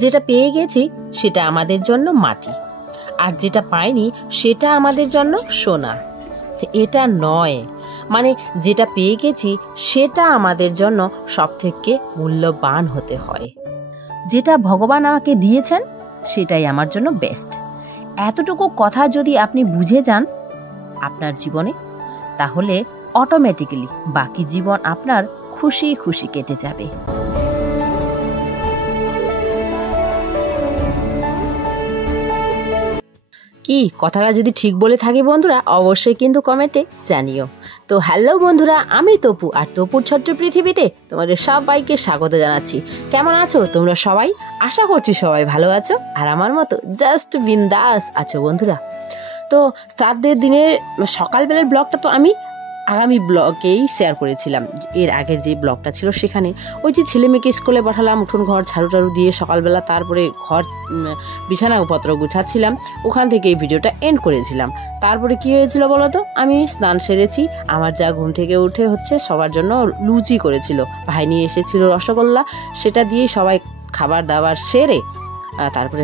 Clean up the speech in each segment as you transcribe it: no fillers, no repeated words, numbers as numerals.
যেটা পেয়ে গেছি সেটা আমাদের জন্য মাটি, আর যেটা পাইনি সেটা আমাদের জন্য সোনা। এটা নয়, মানে যেটা পেয়ে গেছি সেটা আমাদের জন্য সবথেকে মূল্যবান হতে হয়। যেটা ভগবান আমাকে দিয়েছেন সেটাই আমার জন্য বেস্ট। এতটুকু কথা যদি আপনি বুঝে যান আপনার জীবনে, তাহলে অটোমেটিক্যালি বাকি জীবন আপনার খুশি খুশি কেটে যাবে। কি কথাটা যদি ঠিক বলে থাকি বন্ধুরা, অবশ্যই কিন্তু কমেন্টে জানিও। তো হ্যালো বন্ধুরা, আমি তপু, আর তপুর ছোট্ট পৃথিবীতে তোমাদের সবাইকে স্বাগত জানাচ্ছি। কেমন আছো তোমরা সবাই? আশা করছি সবাই ভালো আছো, আর আমার মতো জাস্ট বিন্দাস আছো বন্ধুরা। তো শ্রাদ্ধের দিনের সকালবেলার ব্লগটা তো আমি আগামী ব্লগেই শেয়ার করেছিলাম। এর আগের যে ব্লগটা ছিল সেখানে ওই যে ছেলে মেয়েকে স্কুলে পাঠালাম, উঠোন ঘর ঝাড়ু টাড়ু দিয়ে সকালবেলা, তারপরে ঘর বিছানাপত্র গুছাচ্ছিলাম, ওখান থেকে এই ভিডিওটা এন্ড করেছিলাম। তারপরে কি হয়েছিল বলো তো, আমি স্নান সেরেছি, আমার যা ঘুম থেকে উঠে সবার জন্য লুচি করেছিল, ভাই নিয়ে এসেছিল রসগোল্লা, সেটা দিয়ে সবাই খাবার দাবার সেরে তারপরে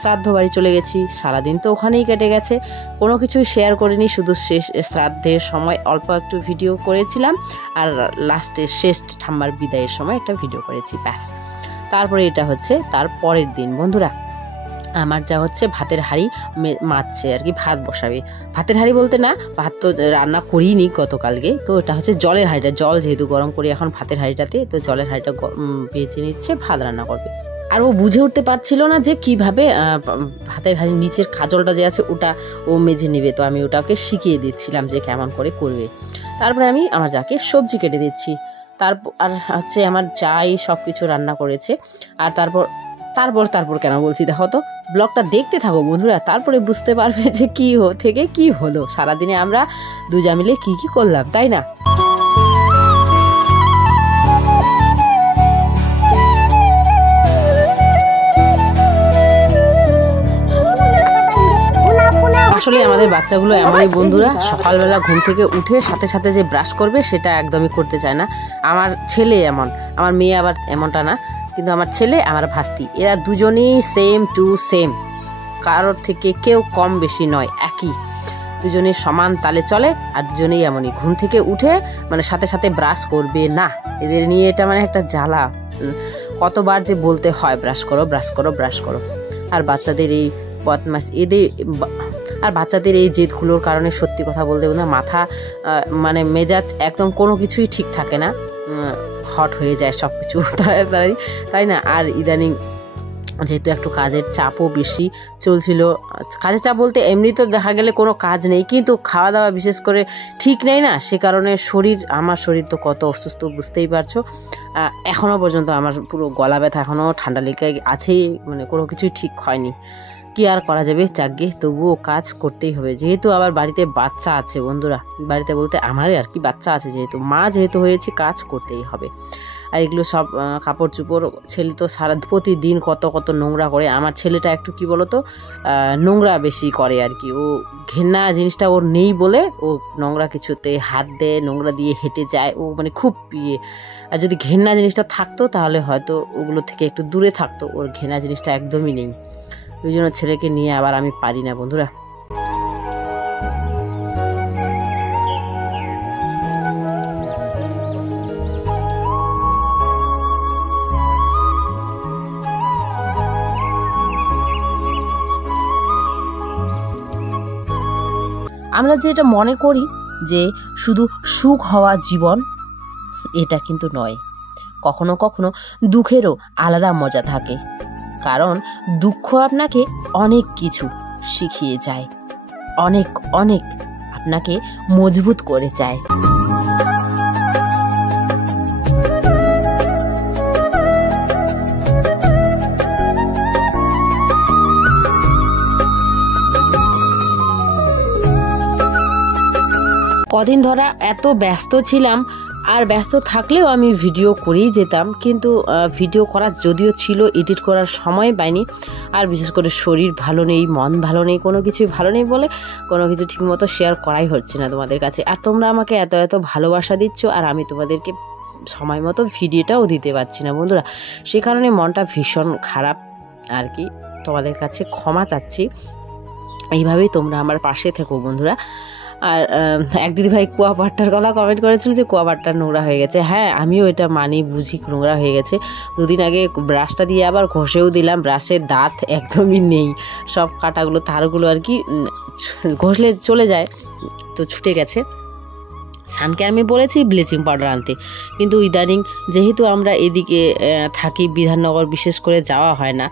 শ্রাদ্ধ বাড়ি চলে গেছি। সারাদিন তো ওখানেই কেটে গেছে, কোনো কিছুই শেয়ার করিনি, শুধু শেষ শ্রাদ্ধের সময় অল্প একটু ভিডিও করেছিলাম, আর লাস্টে শেষ ঠাম্মার বিদায়ের সময় একটা ভিডিও করেছি, ব্যাস। তারপরে এটা তার পরের দিন বন্ধুরা, আমার যা ভাতের হাঁড়ি মাছছে আর কি, ভাত বসাবে। ভাতের হাঁড়ি বলতে না, ভাত তো রান্না করিনি গতকালকে, তো এটা জলের হাঁড়িটা, জল যেহেতু গরম করি এখন ভাতের হাঁড়িটাতে, তো জলের হাঁড়িটা বেঁচে নিচ্ছে, ভাত রান্না করবে। আর ও বুঝে উঠতে পারছিল না যে কিভাবে ভাতের হাঁড়ির নিচের খাজলটা যে আছে ওটা ও মেজে নেবে, তো আমি ওটাকে শিখিয়ে দিচ্ছিলাম যে কেমন করে করবে। তারপরে আমি আমার যাকে সবজি কেটে দিচ্ছি, তারপর আর আমার যাই সব কিছু রান্না করেছে। আর তারপর কেন বলছি দেখো তো, ব্লগটা দেখতে থাকো বন্ধুরা, তারপরে বুঝতে পারবে যে কি হলো সারাদিনে আমরা দুজা মিলে কি করলাম, তাই না? আসলে আমাদের বাচ্চাগুলো এমনই বন্ধুরা, সকালবেলা ঘুম থেকে উঠে সাথে সাথে যে ব্রাশ করবে সেটা একদমই করতে চায় না। আমার ছেলে এমন, আমার মেয়ে আবার এমনটা না, কিন্তু আমার ছেলে আমার ভাস্তি, এরা দুজনেই সেম টু সেম, কারোর থেকে কেউ কম বেশি নয়, একই, দুজনেই সমান তালে চলে। আর দুজনেই এমনই, ঘুম থেকে উঠে সাথে সাথে ব্রাশ করবে না। এদের নিয়ে এটা একটা জ্বালা, কতবার যে বলতে হয় ব্রাশ করো ব্রাশ করো ব্রাশ করো। আর বাচ্চাদের এই বদমাশ বাচ্চাদের এই জেদগুলোর কারণে সত্যি কথা বলতে না, মাথা মেজাজ একদম কোনো কিছুই ঠিক থাকে না, হট হয়ে যায় সব কিছু তাড়াতাড়ি, তাই না? আর ইদানিং যেহেতু একটু কাজের চাপও বেশি চলছিল, কাজের চাপ বলতে এমনি তো দেখা গেলে কোনো কাজ নেই, কিন্তু খাওয়া দাওয়া বিশেষ করে ঠিক নেই না, সে কারণে আমার শরীর তো কত অসুস্থ বুঝতেই পারছো। এখনও পর্যন্ত আমার পুরো গলা ব্যথা, এখনও ঠান্ডা লেগে আছেই, কোনো কিছুই ঠিক হয়নি। কি আর করা যাবে, যাকগে, তবুও কাজ করতেই হবে, যেহেতু আবার বাড়িতে বাচ্চা আছে বন্ধুরা, বাড়িতে বলতে আমারই আর কি বাচ্চা আছে, যেহেতু মা হয়েছি, কাজ করতেই হবে। আর এগুলো সব কাপড় চোপড়, ছেলে তো প্রতিদিন কত নোংরা করে। আমার ছেলেটা একটু কি বলতো, নোংরা বেশি করে আর কি, ও ঘেন্না জিনিসটা ওর নেই বলে ও নোংরা কিছুতে হাত দেয়, নোংরা দিয়ে হেঁটে যায়, ও খুব আর যদি ঘেন্না জিনিসটা থাকতো তাহলে হয়তো ওগুলো থেকে একটু দূরে থাকতো, ওর ঘেন্না জিনিসটা একদমই নেই, ওই জন্য ছেলেকে নিয়ে আবার আমি পারি না বন্ধুরা। আমরা যেটা মনে করি যে শুধু সুখ হওয়া জীবন, এটা কিন্তু নয়, কখনো কখনো দুঃখেরও আলাদা মজা থাকে, কারণ দুঃখ আপনাকে অনেক কিছু শিখিয়ে যায়, অনেক অনেক আপনাকে মজবুত করে যায়। কদিন ধরা এত ব্যস্ত ছিলাম, আর ব্যস্ত থাকলেও আমি ভিডিও করেই যেতাম, কিন্তু ভিডিও করার যদিও ছিল, এডিট করার সময় পাইনি। আর বিশেষ করে শরীর ভালো নেই, মন ভালো নেই, কোনো কিছুই ভালো নেই বলে কোনো কিছু ঠিকমতো শেয়ার করাই হচ্ছে না তোমাদের কাছে। আর তোমরা আমাকে এত এত ভালোবাসা দিচ্ছ, আর আমি তোমাদেরকে সময় মতো ভিডিওটাও দিতে পারছি না বন্ধুরা, সে কারণে মনটা ভীষণ খারাপ, আর কি তোমাদের কাছে ক্ষমা চাচ্ছি। এইভাবেই তোমরা আমার পাশে থেকো বন্ধুরা। আর এক দিদিভাই কুয়াপাট্টার কথা কমেন্ট করেছিল যে কুয়াপাট্টা নোংরা হয়ে গেছে। হ্যাঁ, আমিও এটা মানি, বুঝি নোংরা হয়ে গেছে। দুদিন আগে ব্রাশটা দিয়ে আবার ঘষেও দিলাম, ব্রাশের দাঁত একদমই নেই, সব কাঁটাগুলো তারগুলো আর কি ঘষলে চলে যায়, তো ছুটে গেছে। সানকে আমি বলেছি ব্লিচিং পাউডার আনতে, কিন্তু ইদানিং যেহেতু আমরা এদিকে থাকি বিধাননগর, বিশেষ করে যাওয়া হয় না,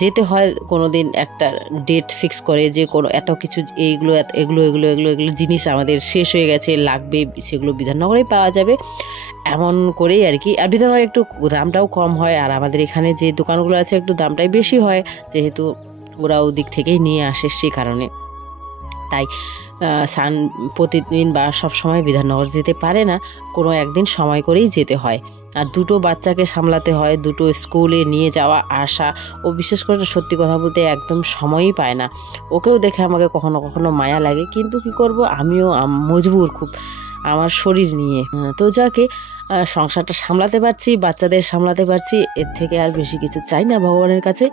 যেতে হয় কোনো দিন একটা ডেট ফিক্স করে যে কোনো এত কিছু এগুলো জিনিস আমাদের শেষ হয়ে গেছে, লাগবে, সেগুলো বিধাননগরেই পাওয়া যাবে, এমন করেই আর কি। আর বিধাননগরে একটু দামটাও কম হয়, আর আমাদের এখানে যে দোকানগুলো আছে একটু দামটাই বেশি হয়, যেহেতু ওরা ওদিক থেকেই নিয়ে আসে, সেই কারণে। তাই সান প্রতিদিন বা সব সময় বিধাননগর যেতে পারে না, কোনো একদিন সময় করেই যেতে হয়। আর দুটো বাচ্চাকে সামলাতে হয়, দুটো স্কুলে নিয়ে যাওয়া আসা, ও বিশেষ করে সত্যি কথা বলতে একদম সময়ই পায় না। ওকেও দেখে আমাকে কখনো কখনো মায়া লাগে, কিন্তু কি করব, আমিও মজবুর খুব আমার শরীর নিয়ে। তো যাকে সংসারটা সামলাতে পারছি, বাচ্চাদের সামলাতে পারছি, এর থেকে আর বেশি কিছু চাই না ভগবানের কাছে।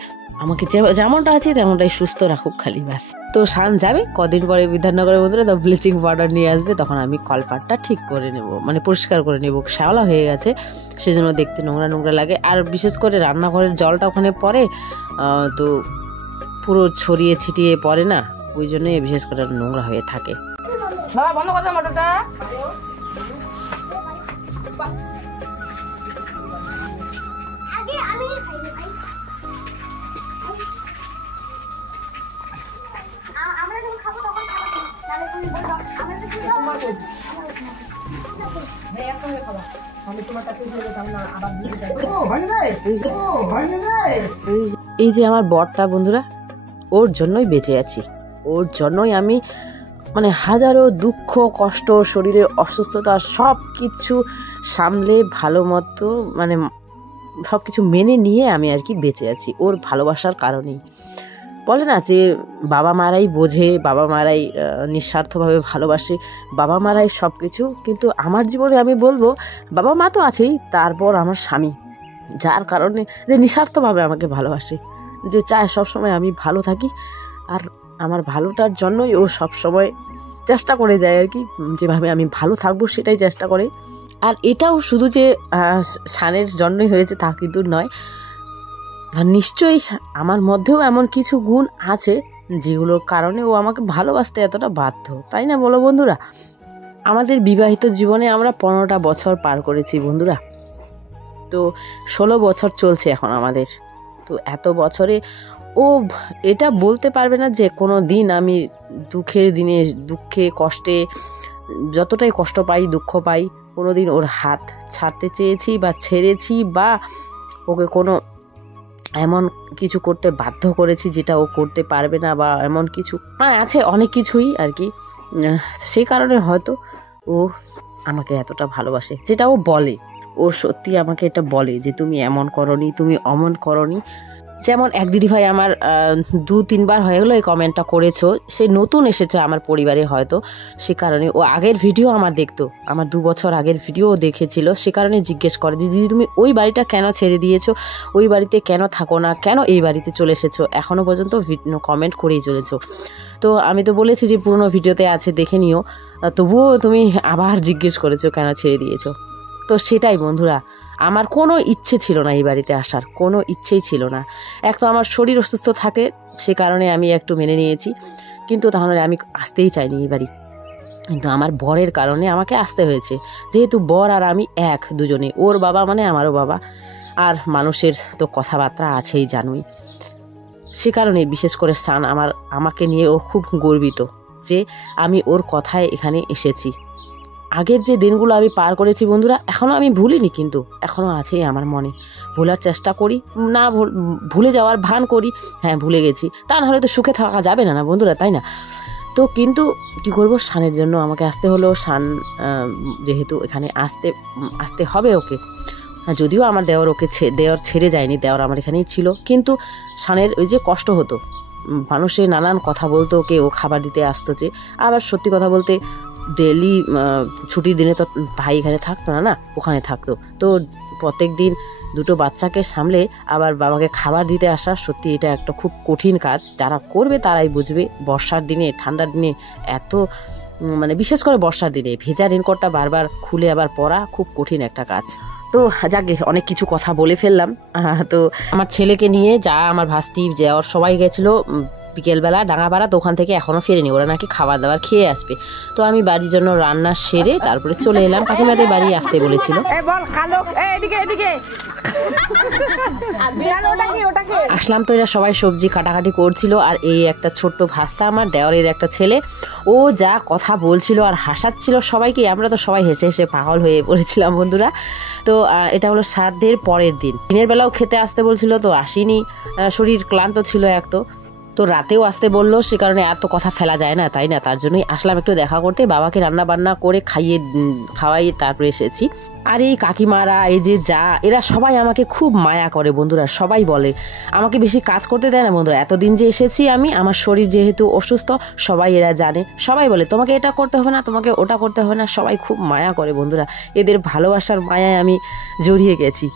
আমাকে যেমনটা আছে তেমনটাই সুস্থ রাখুক খালি, ব্যাস। তো সান যাবে কদিন পরে বিধাননগরের বন্ধুরা, তো ব্লিচিং পাউডার নিয়ে আসবে, তখন আমি কলপাটটা ঠিক করে নেব, মানে পরিষ্কার করে নেব। শ্যাওলা হয়ে গেছে, সেজন্য দেখতে নোংরা নোংরা লাগে। আর বিশেষ করে রান্নাঘরের জলটা ওখানে পড়ে, তো পুরো ছড়িয়ে ছিটিয়ে পড়ে না, ওই জন্যই বিশেষ করে নোংরা হয়ে থাকে। বাবা বন্ধ করে দাও মোটরটা। এই যে আমার বরটা বন্ধুরা, ওর জন্যই বেঁচে আছি, ওর জন্যই আমি মানে হাজারো দুঃখ কষ্ট, শরীরে অসুস্থতা সব কিছু সামলে ভালো মতো মানে সব কিছু মেনে নিয়ে আমি আর কি বেঁচে আছি, ওর ভালোবাসার কারণেই। বলে না যে বাবা মারাই বোঝে, বাবা মারাই নিঃস্বার্থভাবে ভালোবাসে, বাবা মারাই সব কিছু। কিন্তু আমার জীবনে আমি বলবো বাবা মা তো আছেই, তারপর আমার স্বামী, যার কারণে যে নিঃস্বার্থভাবে আমাকে ভালোবাসে, যে চায় সবসময় আমি ভালো থাকি, আর আমার ভালোটার জন্যই ও সবসময় চেষ্টা করে যায় আর কি, যেভাবে আমি ভালো থাকবো সেটাই চেষ্টা করে। আর এটাও শুধু যে সানের জন্যই হয়েছে তা কিন্তু নয়, আর নিশ্চয়ই আমার মধ্যেও এমন কিছু গুণ আছে যেগুলোর কারণে ও আমাকে ভালোবাসতে এতটা বাধ্য, তাই না বলো বন্ধুরা? আমাদের বিবাহিত জীবনে আমরা 15টা বছর পার করেছি বন্ধুরা, তো 16 বছর চলছে এখন আমাদের। তো এত বছরে ও এটা বলতে পারবে না যে কোনো দিন আমি দুঃখের দিনে, দুঃখে কষ্টে যতটাই কষ্ট পাই, দুঃখ পাই, কোনো দিন ওর হাত ছাড়তে চেয়েছি বা ছেড়েছি, বা ওকে কোনো এমন কিছু করতে বাধ্য করেছি যেটা ও করতে পারবে না, বা এমন কিছু মানে আছে অনেক কিছুই আর কি। সেই কারণে হয়তো ও আমাকে এতটা ভালোবাসে, যেটা ও বলে, ও সত্যি আমাকে এটা বলে যে তুমি এমন করনি, তুমি অমন করনি। যেমন এক দিদিভাই আমার 2-3 বার হয়ে গেলো এই কমেন্টটা করেছো, সে নতুন এসেছে আমার পরিবারে হয়তো, সে কারণে ও আগের ভিডিও আমার দেখতো, আমার 2 বছর আগের ভিডিও দেখেছিল, সে কারণে জিজ্ঞেস করে দিদি তুমি ওই বাড়িটা কেন ছেড়ে দিয়েছো, ওই বাড়িতে কেন থাকো না, কেন এই বাড়িতে চলে এসেছো, এখনও পর্যন্ত কমেন্ট করেই চলেছো। তো আমি তো বলেছি যে পুরনো ভিডিওতে আছে দেখে নিও, তবুও তুমি আবার জিজ্ঞেস করেছো কেন ছেড়ে দিয়েছো। তো সেটাই বন্ধুরা, আমার কোনো ইচ্ছে ছিল না এই বাড়িতে আসার, কোনো ইচ্ছেই ছিল না। এক তো আমার শরীর অসুস্থ থাকে, সে কারণে আমি একটু মেনে নিয়েছি, কিন্তু তাহলে আমি আসতেই চাইনি এই বাড়ি। কিন্তু আমার বরের কারণে আমাকে আসতে হয়েছে, যেহেতু বর আর আমি এক, দুজনে, ওর বাবা মানে আমারও বাবা, আর মানুষের তো কথাবার্তা আছেই জানুই। সে কারণে বিশেষ করে সান আমাকে নিয়ে ও খুব গর্বিত যে আমি ওর কথায় এখানে এসেছি। আগের যে দিনগুলো আমি পার করেছি বন্ধুরা, এখনও আমি ভুলিনি, কিন্তু এখনও আছেই আমার মনে। ভোলার চেষ্টা করি না, ভুলে যাওয়ার ভান করি, হ্যাঁ ভুলে গেছি, তা নাহলে তো সুখে থাকা যাবে না বন্ধুরা, তাই না? তো কিন্তু কি করব, শানের জন্য আমাকে আসতে হলো। শান যেহেতু এখানে আসতে হবে ওকে, যদিও আমার দেওর ছেড়ে যায়নি, দেওর আমার এখানেই ছিল, কিন্তু শানের ওই যে কষ্ট হতো, মানুষের নানান কথা বলতো ওকে, ও খাবার দিতে আসতো যে, আবার সত্যি কথা বলতে ডেলি ছুটির দিনে তো ভাই এখানে থাকতো না, ওখানে থাকতো, তো প্রত্যেক দিন দুটো বাচ্চাকে সামলে আবার বাবাকে খাবার দিতে আসা, সত্যি এটা একটা খুব কঠিন কাজ। যারা করবে তারাই বুঝবে। বর্ষার দিনে, ঠান্ডার দিনে এত মানে বিশেষ করে বর্ষার দিনে ভেজা রেনকোটটা বারবার খুলে আবার পরা খুব কঠিন একটা কাজ। তো যাকে অনেক কিছু কথা বলে ফেললাম। তো আমার ছেলেকে নিয়ে যা আমার ভাস্তি যাওয়ার সবাই গেছিলো বিকেলবেলা ডাঙাপাড়া, তো ওখান থেকে এখনও ফেরেনি, ওরা নাকি খাবার দাবার খেয়ে আসবে। তো আমি বাড়ির জন্য রান্না সেরে তারপরে চলে এলাম, কাকিমাদের বাড়ি আসতে বলেছিল। আসলাম তো এরা সবাই সবজি কাটাকাটি করছিল, আর এই একটা ছোট্ট ভাস্তা আমার দেওয়ারের একটা ছেলে, ও যা কথা বলছিল আর হাসাচ্ছিল সবাইকে, আমরা তো সবাই হেসে হেসে পাগল হয়ে পড়েছিলাম বন্ধুরা। তো এটা হলো শ্রাদ্ধের পরের দিন, দিনের বেলাও খেতে আসতে বলছিল, তো আসিনি, শরীর ক্লান্ত ছিল এক তো রাতেও আসতে বললো, সে কারণে এত কথা ফেলা যায় না, তাই না? তার জন্যই আসলাম একটু দেখা করতে, বাবাকে রান্না বান্না করে খাওয়াই তারপরে এসেছি। আর এই কাকিমারা, এই যে যা, এরা সবাই আমাকে খুব মায়া করে বন্ধুরা। সবাই বলে আমাকে বেশি কাজ করতে দেয় না বন্ধুরা। এতদিন যে এসেছি আমি, আমার শরীর যেহেতু অসুস্থ, সবাই এরা জানে, সবাই বলে তোমাকে এটা করতে হবে না, তোমাকে ওটা করতে হবে না, সবাই খুব মায়া করে বন্ধুরা। এদের ভালোবাসার মায়ায় আমি জড়িয়ে গেছি।